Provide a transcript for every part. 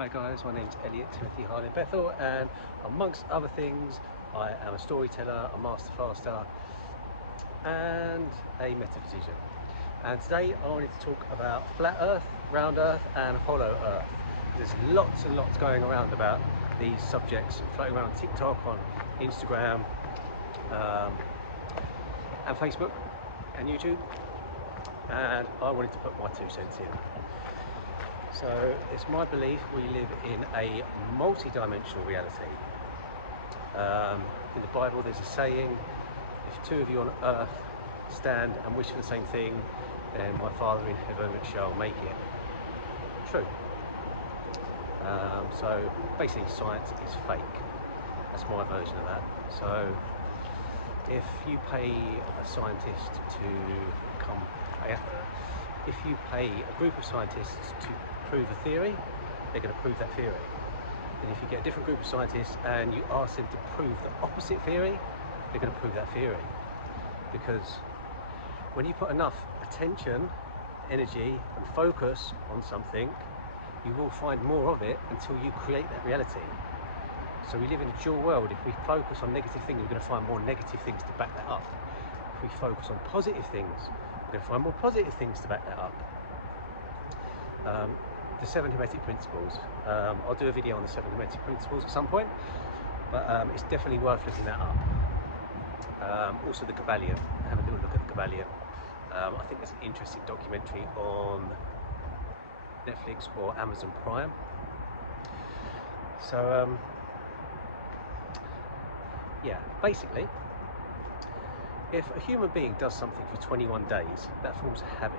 Hi guys, my name's Elliot Timothy Harley Bethel, and amongst other things I am a storyteller, a master faster and a metaphysician. And today I wanted to talk about flat earth, round earth and hollow earth. There's lots and lots going around about these subjects, floating around on TikTok, on Instagram and Facebook and YouTube, and I wanted to put my 2 cents in. So it's my belief we live in a multi-dimensional reality. In the Bible there's a saying, if 2 of you on earth stand and wish for the same thing, then my Father in heaven shall make it true. So basically science is fake. That's my version of that. So if you pay a scientist to come, if you pay a group of scientists to prove a theory, they're going to prove that theory. And if you get a different group of scientists and you ask them to prove the opposite theory, they're going to prove that theory. Because when you put enough attention, energy and focus on something, you will find more of it until you create that reality. So we live in a dual world. If we focus on negative things, we're going to find more negative things to back that up. If we focus on positive things, we're going to find more positive things to back that up. The 7 hermetic principles. I'll do a video on the 7 hermetic principles at some point, but it's definitely worth looking that up. Also the Kabbalion. Have a little look at the Kabbalion. I think there's an interesting documentary on Netflix or Amazon Prime. So yeah, basically, if a human being does something for 21 days, that forms a habit.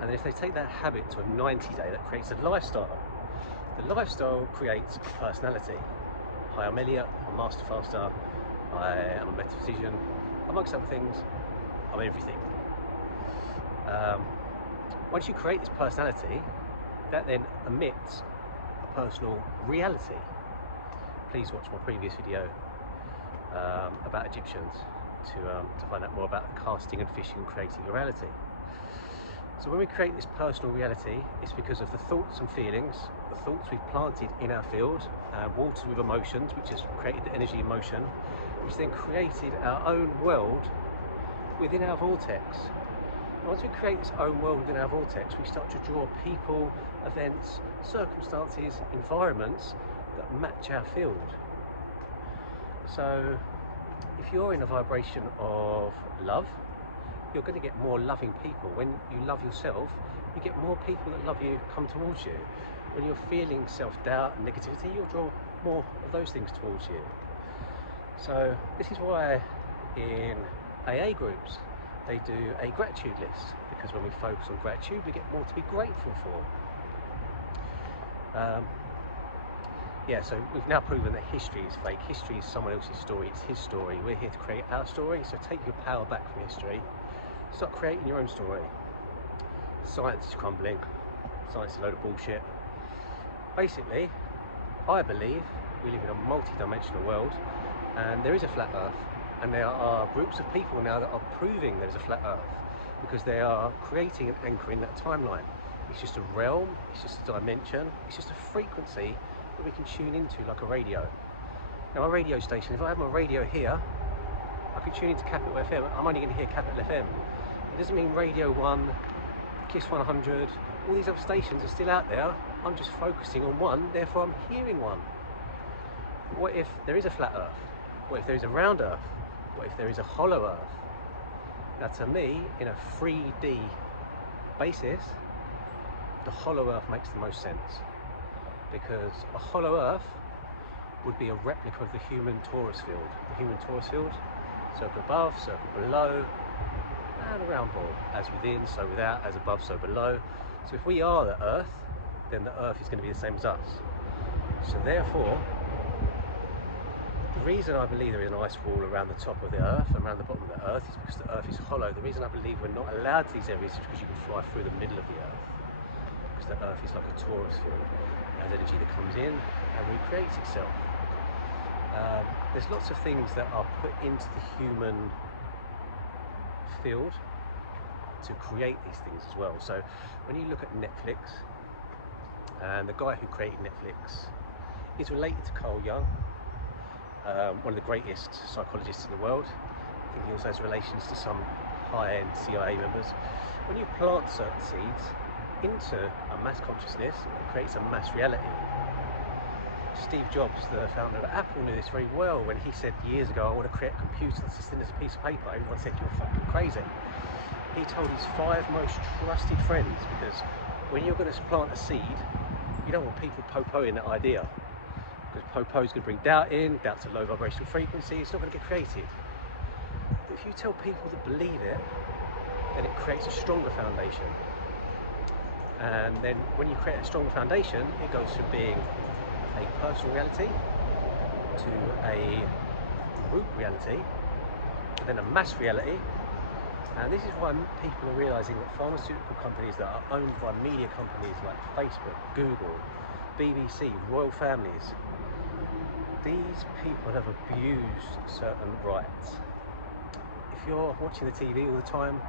And then if they take that habit to a 90-day, that creates a lifestyle. The lifestyle creates a personality. Hi, I'm Elliot, I'm a master faster, I am a metaphysician, amongst other things, I'm everything. Once you create this personality, that then emits a personal reality. Please watch my previous video about Egyptians to find out more about casting and fishing and creating a reality. So when we create this personal reality, it's because of the thoughts and feelings, the thoughts we've planted in our field, watered with emotions, which has created the energy in motion, which then created our own world within our vortex. And once we create this own world within our vortex, we start to draw people, events, circumstances, environments that match our field. So if you're in a vibration of love, you're going to get more loving people. When you love yourself, you get more people that love you come towards you. When you're feeling self-doubt and negativity, you'll draw more of those things towards you. So this is why in AA groups they do a gratitude list, because when we focus on gratitude, we get more to be grateful for. Yeah, so we've now proven that history is fake. History is someone else's story, it's his story. We're here to create our story, so take your power back from history. Start creating your own story. Science is crumbling. Science is a load of bullshit. Basically, I believe we live in a multi-dimensional world and there is a flat earth, and there are groups of people now that are proving there's a flat earth because they are creating and anchoring that timeline. It's just a realm, it's just a dimension, it's just a frequency that we can tune into like a radio. Now a radio station, if I have my radio here, I can tune into Capital FM, I'm only going to hear Capital FM. It doesn't mean Radio 1, Kiss 100, all these other stations are still out there. I'm just focusing on one, therefore I'm hearing one. What if there is a flat earth? What if there is a round earth? What if there is a hollow earth? Now to me, in a 3D basis, the hollow earth makes the most sense, because a hollow earth would be a replica of the human torus field. The human torus field, circle above, circle below, and a round ball, as within, so without, as above, so below. So if we are the earth, then the earth is going to be the same as us. So therefore, the reason I believe there is an ice wall around the top of the earth and around the bottom of the earth is because the earth is hollow. The reason I believe we're not allowed to these areas is because you can fly through the middle of the earth, because the earth is like a torus field. It has energy that comes in and recreates itself. There's lots of things that are put into the human field to create these things as well. So when you look at Netflix, And the guy who created Netflix is related to Carl Jung, one of the greatest psychologists in the world. I think he also has relations to some high-end CIA members. When you plant certain seeds into a mass consciousness, it creates a mass reality. Steve Jobs, the founder of Apple, knew this very well when he said years ago, I want to create a computer that's as thin as a piece of paper. Everyone said, you're fucking crazy. He told his 5 most trusted friends, because when you're going to plant a seed, you don't want people po-poing that idea, because po-po is going to bring doubt in, doubt's a low vibrational frequency, it's not going to get created. But if you tell people that believe it, then it creates a stronger foundation. And then when you create a stronger foundation, it goes from being a personal reality to a group reality, and then a mass reality. And this is why people are realizing that pharmaceutical companies that are owned by media companies like Facebook, Google, BBC, royal families, these people have abused certain rights. If you're watching the TV all the time,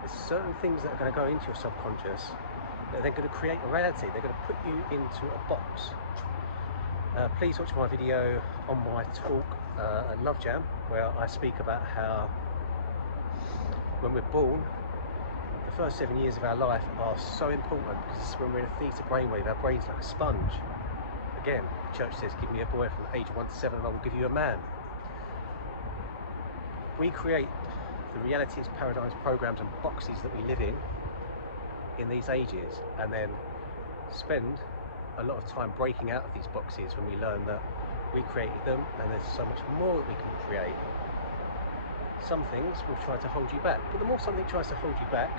there's certain things that are going to go into your subconscious that they're going to create a reality. They're going to put you into a box. Please watch my video on my talk at Love Jam, where I speak about how when we're born, the first 7 years of our life are so important, because when we're in a theta brainwave, our brain's like a sponge. Again, the church says, give me a boy from age 1 to 7 and I will give you a man. We create the realities, paradigms, programs and boxes that we live in these ages, and then spend a lot of time breaking out of these boxes when we learn that we created them and there's so much more that we can create. Some things will try to hold you back, but the more something tries to hold you back,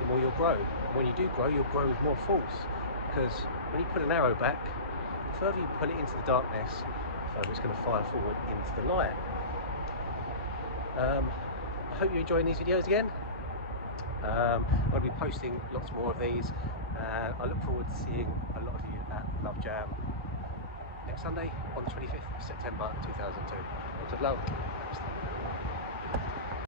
the more you'll grow. And when you do grow, you'll grow with more force, because when you put an arrow back, the further you pull it into the darkness, the further it's going to fire forward into the light. I hope you're enjoying these videos again. I'll be posting lots more of these, and I look forward to seeing a lot of you at Love Jam next Sunday on the 25th of September 2002. Lots of love.